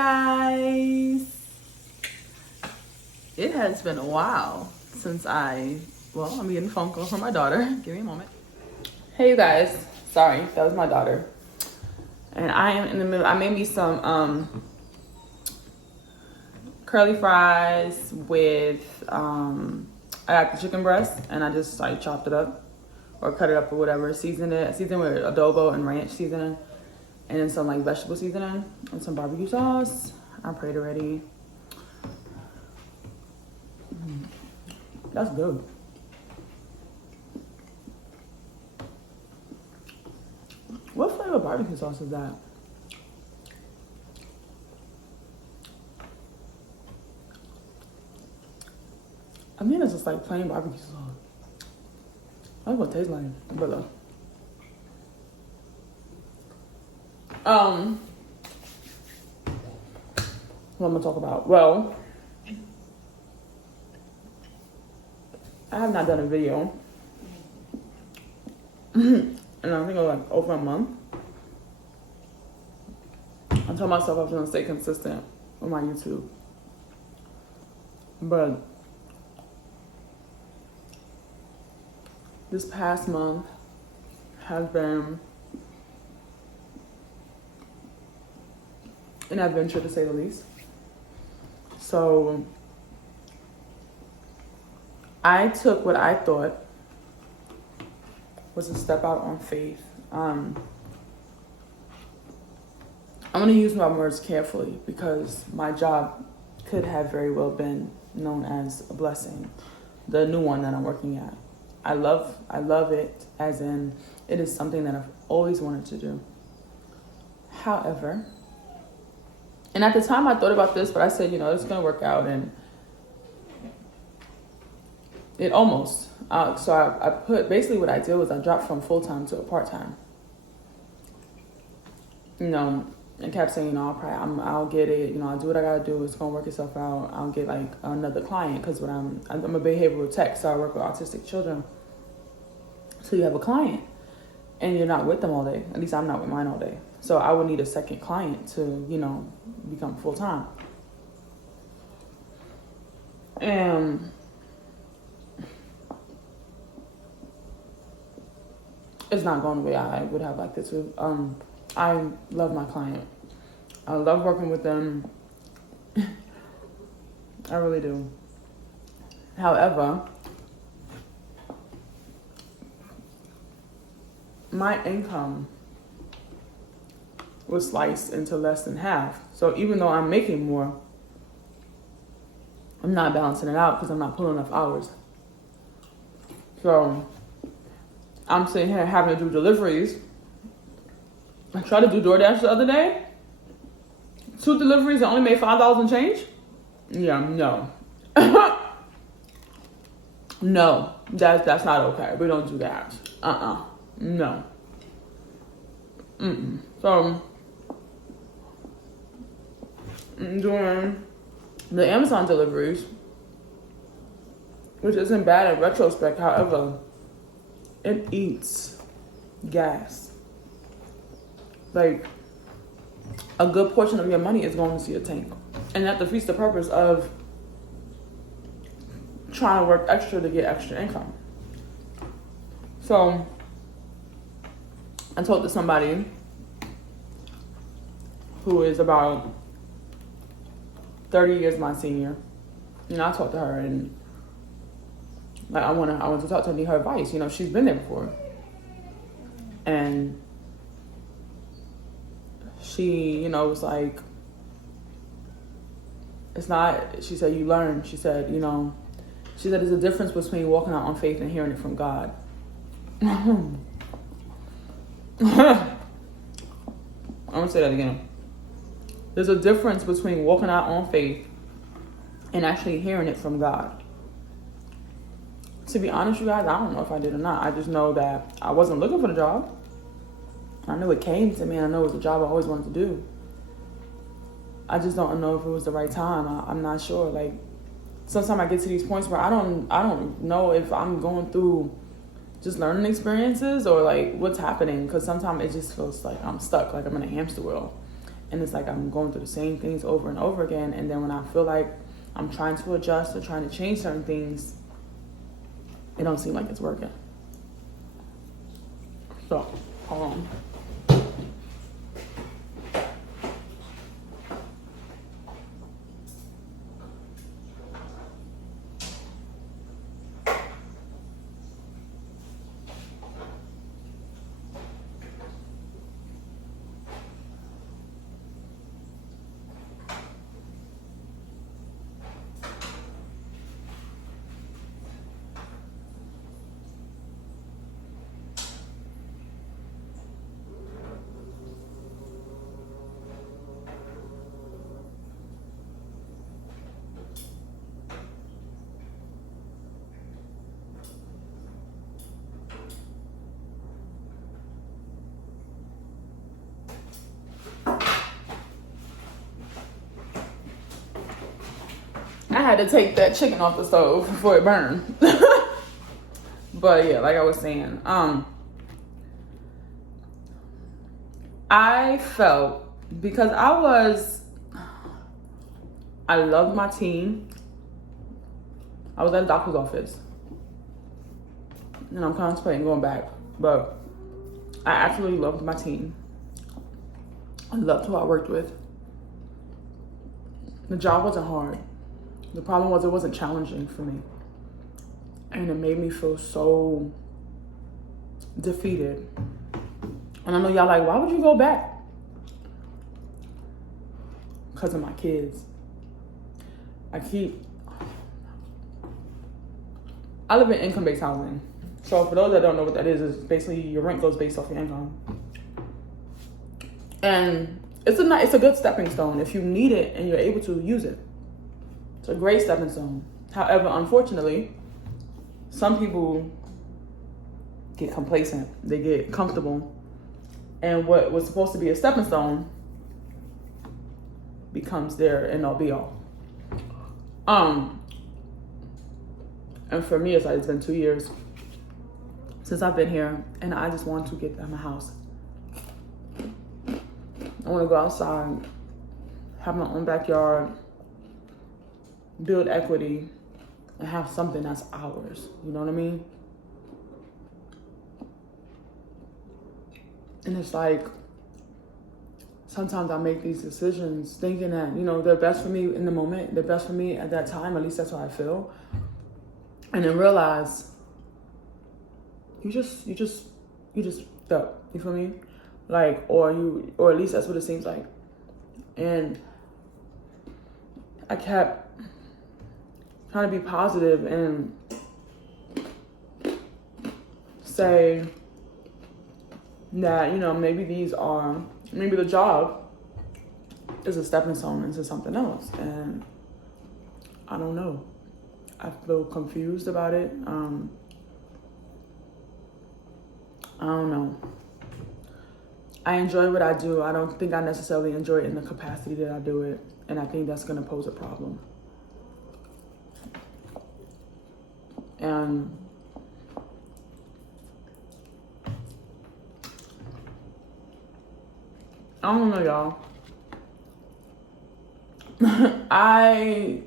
guys. It has been a while since I'm getting a phone call from my daughter. Give me a moment. Hey you guys, sorry, that was my daughter. And I am in the middle, I made me some curly fries with, I got the chicken breast and I just like chopped it up or cut it up or whatever, seasoned with adobo and ranch seasoning. And then some like vegetable seasoning and some barbecue sauce. I prayed already. That's good. What flavor barbecue sauce is that? I mean, it's just like plain barbecue sauce. I don't know what it tastes like, but what I'm gonna talk about? Well, I have not done a video and I think it was like over a month. I told myself I was gonna stay consistent with my YouTube, but this past month has been an adventure to say the least. So I took what I thought was a step out on faith. I'm gonna use my words carefully because my job could have very well been known as a blessing. The new one that I'm working at. I love it, as in it is something that I've always wanted to do. However, and at the time I thought about this, but I said, it's gonna work out, and it almost. So I put, basically what I did was I dropped from full-time to a part-time. And kept saying, I'll get it, I'll do what I gotta do, it's gonna work itself out. I'll get like another client, because I'm a behavioral tech, so I work with autistic children. So you have a client and you're not with them all day. At least I'm not with mine all day. So I would need a second client to, become full-time. And it's not going the way I would have liked it to. I love my client. I love working with them. I really do. However, my income was sliced into less than half. So even though I'm making more, I'm not balancing it out because I'm not pulling enough hours. So I'm sitting here having to do deliveries. I tried to do DoorDash the other day. 2 deliveries that only made $5 and change? Yeah, no. No, that's not okay. We don't do that. No. So I'm doing the Amazon deliveries, which isn't bad in retrospect. However, it eats gas. Like, a good portion of your money is going to your tank. And that defeats the purpose of trying to work extra to get extra income. So I talked to somebody who is about 30 years my senior. I talked to her and I want to talk to her and need her advice. She's been there before. And she, was like, it's not, she said, you learn. She said, there's a difference between walking out on faith and hearing it from God. I'm going to say that again. There's a difference between walking out on faith and actually hearing it from God. To be honest, you guys, I don't know if I did or not. I just know that I wasn't looking for the job. I knew it came to me, and I know it was a job I always wanted to do. I just don't know if it was the right time. I'm not sure. Like, sometimes I get to these points where I don't know if I'm going through just learning experiences or like what's happening, because sometimes it just feels like I'm stuck, like I'm in a hamster wheel. And it's like I'm going through the same things over and over again. And then when I feel like I'm trying to adjust or trying to change certain things, it don't seem like it's working. So, hold on. I had to take that chicken off the stove before it burned. But yeah, like I was saying, I felt, because I loved my team. I was at the doctor's office and I'm contemplating going back, but I absolutely loved my team. I loved who I worked with. The job wasn't hard. The problem was it wasn't challenging for me. And it made me feel so defeated. And I know y'all like, why would you go back? Because of my kids. I live in income-based housing. So for those that don't know what that is basically your rent goes based off your income. And it's a good stepping stone if you need it and you're able to use it. It's a great stepping stone. However, unfortunately, some people get complacent. They get comfortable. And what was supposed to be a stepping stone becomes their end all be all. And for me, it's been 2 years since I've been here, and I just want to get out of my house. I want to go outside, have my own backyard, build equity, and have something that's ours. You know what I mean? And it's like, sometimes I make these decisions thinking that, they're best for me in the moment. They're best for me at that time. At least that's how I feel. And then realize you just felt. You feel me? Like, or at least that's what it seems like. And I kept trying to be positive and say that, maybe the job is a stepping stone into something else. And I don't know. I feel confused about it. I don't know. I enjoy what I do. I don't think I necessarily enjoy it in the capacity that I do it. And I think that's going to pose a problem. And I don't know, y'all. I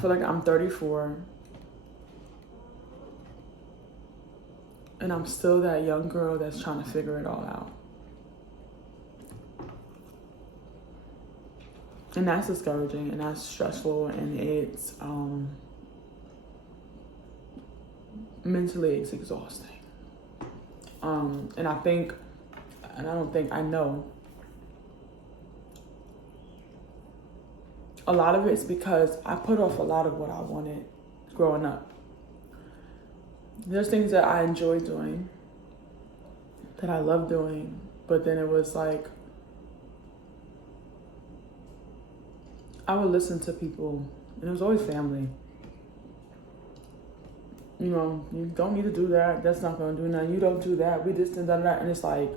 feel like I'm 34 and I'm still that young girl that's trying to figure it all out. And that's discouraging and that's stressful and it's mentally it's exhausting. And I know a lot of it's because I put off a lot of what I wanted growing up. There's things that I enjoy doing, that I love doing, but then it was like, I would listen to people, and it was always family. You don't need to do that. That's not going to do nothing. You don't do that. We just did that. And it's like,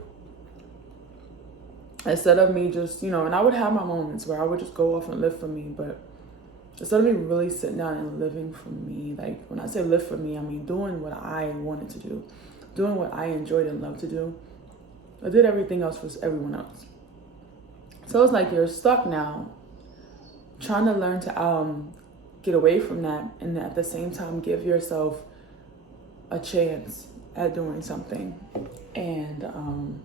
instead of me just, and I would have my moments where I would just go off and live for me. But instead of me really sitting down and living for me, like when I say live for me, I mean doing what I wanted to do, doing what I enjoyed and loved to do. I did everything else for everyone else. So it's like you're stuck now, trying to learn to get away from that, and at the same time give yourself a chance at doing something. And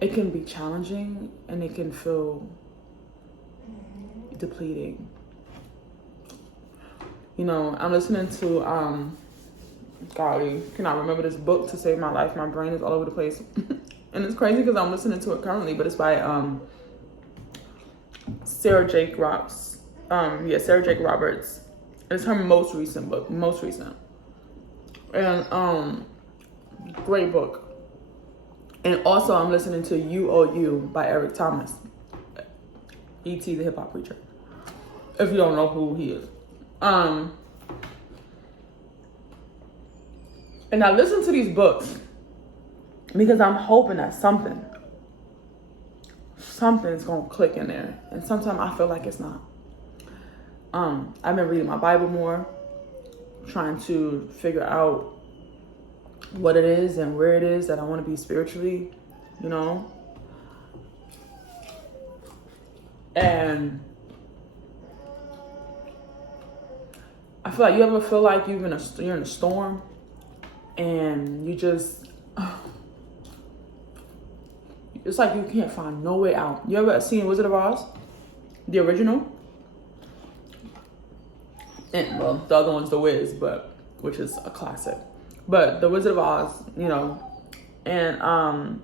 it can be challenging, and it can feel depleting. You know, I'm listening to golly, cannot remember this book to save my life. My brain is all over the place. And it's crazy because I'm listening to it currently, but it's by Sarah Jakes Roberts. Sarah Jakes Roberts. It's her most recent book, and great book. And also I'm listening to You Owe You by Eric Thomas, E.T. the hip hop preacher, if you don't know who he is. And I listen to these books because I'm hoping that something's gonna click in there, and sometimes I feel like it's not. I've been reading my Bible more, trying to figure out what it is and where it is that I want to be spiritually, you know. And I feel like, you ever feel like you're in a storm and you just, it's like you can't find no way out. You ever seen Wizard of Oz? The original? And well, the other one's The Wiz, which is a classic. But The Wizard of Oz, you know, and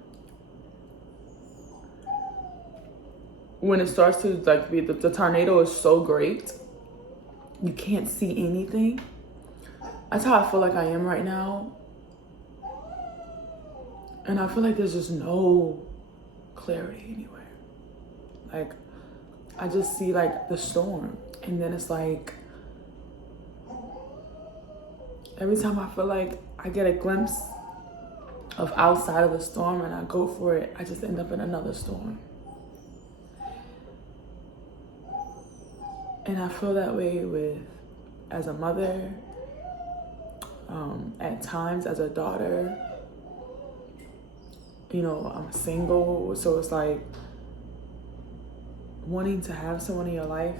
when it starts to like be the tornado is so great, you can't see anything. That's how I feel like I am right now. And I feel like there's just no clarity anywhere. Like, I just see like the storm, and then it's like every time I feel like I get a glimpse of outside of the storm and I go for it, I just end up in another storm. And I feel that way as a mother, at times as a daughter. You know, I'm single, so it's like wanting to have someone in your life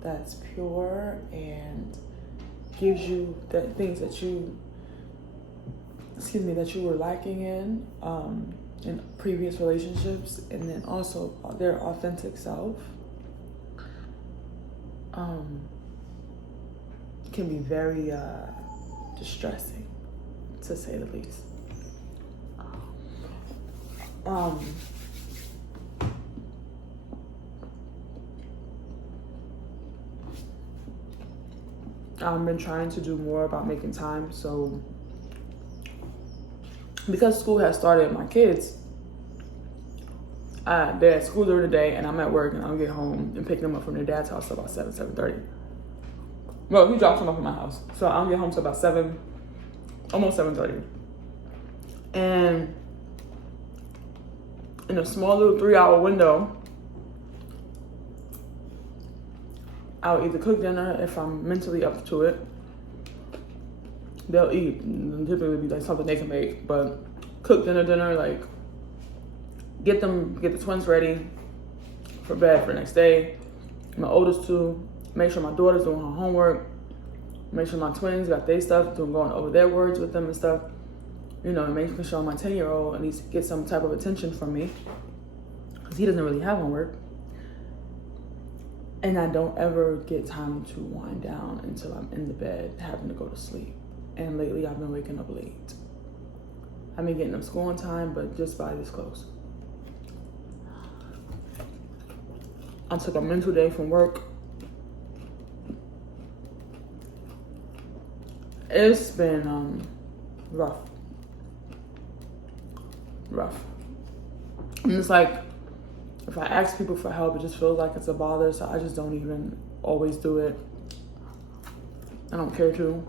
that's pure and gives you the things that you were lacking in previous relationships, and then also their authentic self, can be very distressing, to say the least. I've been trying to do more about making time. So because school has started, my kids, they're at school during the day, and I'm at work, and I'll get home and pick them up from their dad's house about 7:30. Well, he drops them off at my house, so I'll get home to about 7, almost 7:30. And in a small little 3-hour window, I'll either cook dinner if I'm mentally up to it. They'll eat. Typically be like something they can make, but cook dinner, like get the twins ready for bed for the next day. My oldest two, make sure my daughter's doing her homework. Make sure my twins got their stuff, going over their words with them and stuff. You know, making sure my 10-year-old at least gets some type of attention from me, because he doesn't really have homework. And I don't ever get time to wind down until I'm in the bed having to go to sleep. And lately I've been waking up late. I've been getting up school on time, but just by this close. I took a mental day from work. It's been rough. And it's like, if I ask people for help, it just feels like it's a bother, so I just don't even always do it. I don't care to.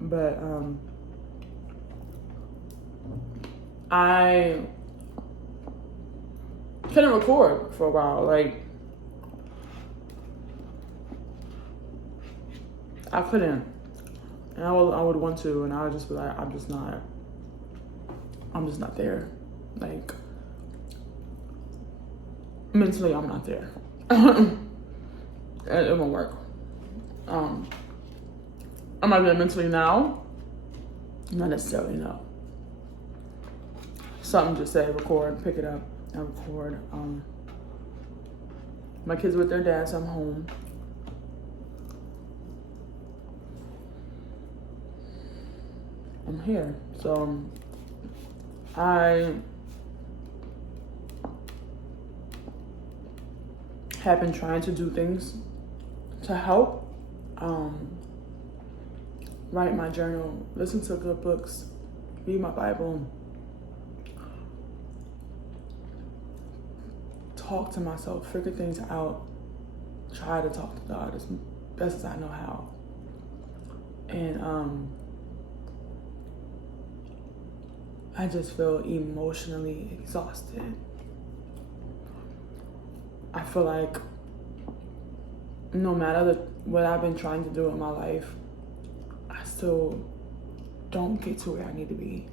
But I couldn't record for a while. Like, I couldn't. And I would want to, and I would just be like, I'm just not there. Like, mentally, I'm not there. It won't work. Am I there mentally now? Not necessarily, no. Something just say record, pick it up, and record. My kids with their dads, I'm home. I'm here. So I have been trying to do things to help. Write my journal, listen to good books, read my Bible, talk to myself, figure things out, try to talk to God as best as I know how. And I just feel emotionally exhausted. I feel like no matter what I've been trying to do in my life, I still don't get to where I need to be.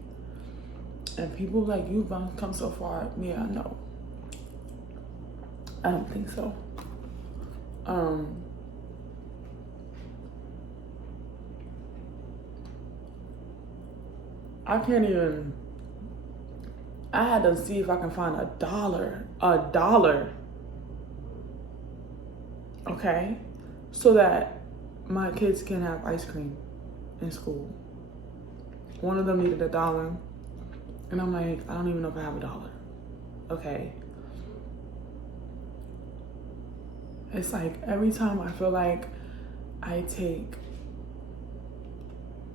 And people like, you've come so far. Yeah, no. I don't think so. I can't even, I had to see if I can find a dollar, okay? So that my kids can have ice cream in school. One of them needed $1, and I'm like, I don't even know if I have $1, okay? It's like every time I feel like I take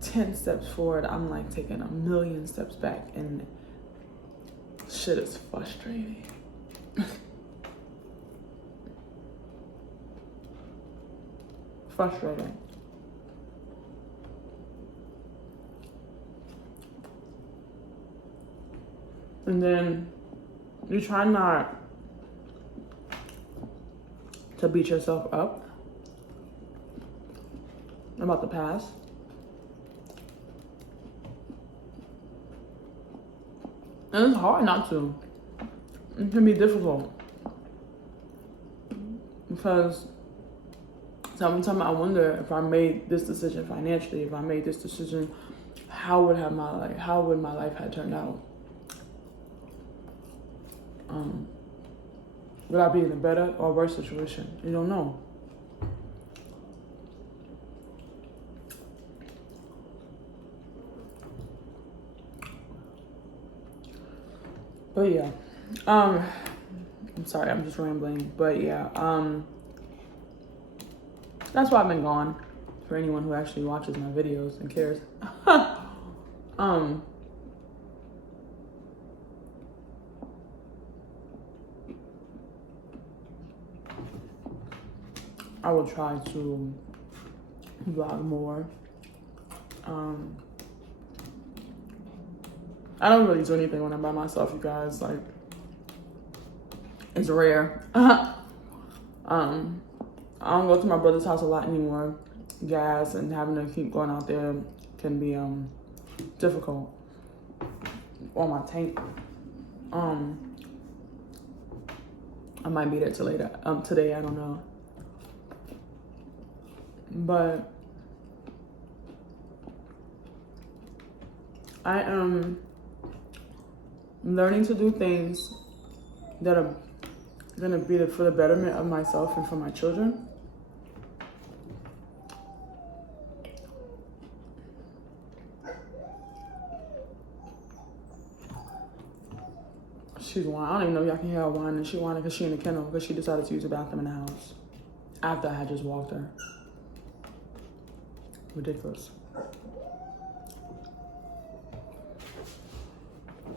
10 steps forward, I'm like taking 1,000,000 steps back, and shit is frustrating. Frustrating. And then you try not to beat yourself up about the past. And it's hard not to. It can be difficult. Because sometimes I wonder if I made this decision financially, if I made this decision, how would my life have turned out? Would I be in a better or worse situation? You don't know. But yeah, I'm sorry, I'm just rambling. But yeah, that's why I've been gone. For anyone who actually watches my videos and cares. I will try to vlog more. I don't really do anything when I'm by myself, you guys. Like, it's rare. I don't go to my brother's house a lot anymore. Gas and having to keep going out there can be difficult. On my tank. I might be there till later. Today, I don't know. But I am learning to do things that are gonna be for the betterment of myself and for my children. She's whining. I don't even know if y'all can hear her whining. She whining because she in the kennel because she decided to use the bathroom in the house after I had just walked her. Ridiculous.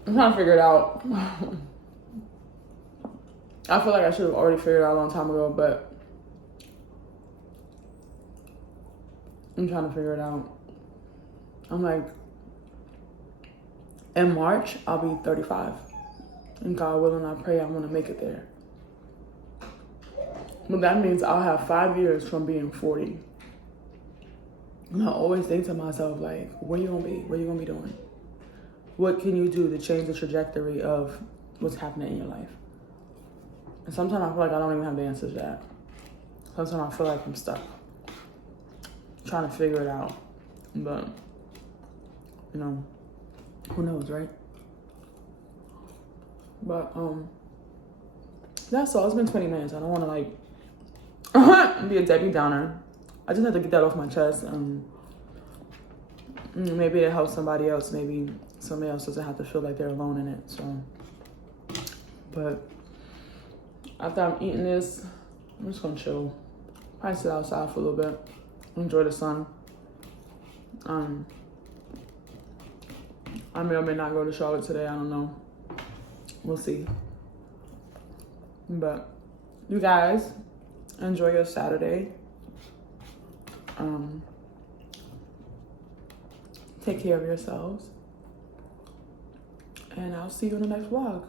I'm trying to figure it out. I feel like I should have already figured it out a long time ago, but I'm trying to figure it out. I'm like, in March, I'll be 35. And God willing, I pray I want to make it there. But that means I'll have 5 years from being 40. And I always think to myself, like, where you gonna be? What you gonna be doing? What can you do to change the trajectory of what's happening in your life? And sometimes I feel like I don't even have the answers to that. Sometimes I feel like I'm stuck, trying to figure it out. But, you know, who knows, right? But, that's all. It's been 20 minutes. I don't want to, like, be a Debbie Downer. I just have to get that off my chest. Maybe it helps somebody else. Maybe somebody else doesn't have to feel like they're alone in it. So, but after I'm eating this, I'm just gonna chill. Probably sit outside for a little bit, enjoy the sun. I may or may not go to Charlotte today. I don't know. We'll see. But you guys enjoy your Saturday. Take care of yourselves. And I'll see you in the next vlog.